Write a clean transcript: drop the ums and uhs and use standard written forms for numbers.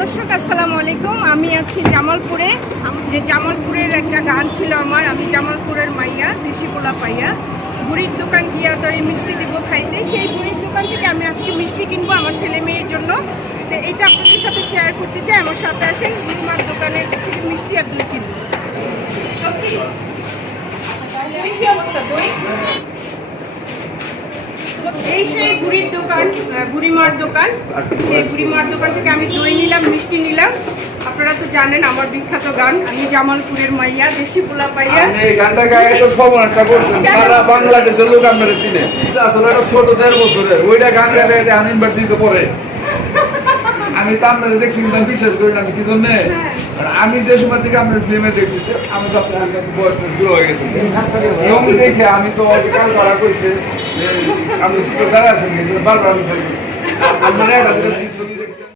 দর্শক আসসালামু আলাইকুম। আমি আছি জামালপুরে। যে জামালপুরের একটা গান ছিল আমার, আমি জামালপুরের মাইয়া দেশি পোলা পাইয়া, বুড়ির দোকান গিয়া তো এই মিষ্টি দিব খাইতে। সেই বুড়ির দোকান থেকে আমি আজকে মিষ্টি কিনবো আমার ছেলে মেয়ের জন্য। তো এইটা আপনাদের সাথে শেয়ার করতে চাই। আমার সাথে আসেন, বুড়িমার দোকানের থেকে মিষ্টি আর দই কিনবো। সত্যি কি অবস্থা দই? এই সেই বুড়ির দোকান, বুড়িমার দোকান। সেই বুড়িমার দোকান থেকে আমি দই নিলাম, মিষ্টি নিলাম। আপনারা তো জানেন আমার বিখ্যাত গান, আমি জামালপুরের মাইয়া দেশি পোলা পাইয়া। এই গানটা গায়ে তো সমানটা করছেন, সারা বাংলাদেশের লোক আপনারা চিনে। আসলে একটা ছোট 1.5 বছরের ওইটা গান গাইতে আমি ইউনিভার্সিটিতে পড়ে। আমি তো আপনারা দেখছি কিন্তু আমি বিশ্বাস করি না। আমি কি জন্যে আমি যে সময় থেকে আপনার ফিল্মে দেখছি আমি তো আপনার বয়সটা শুরু হয়ে গেছে এবং দেখে আমি তো কাল করা করছে যে আপনি শুধু যারা আছেন বারবার আমি আপনারা একটা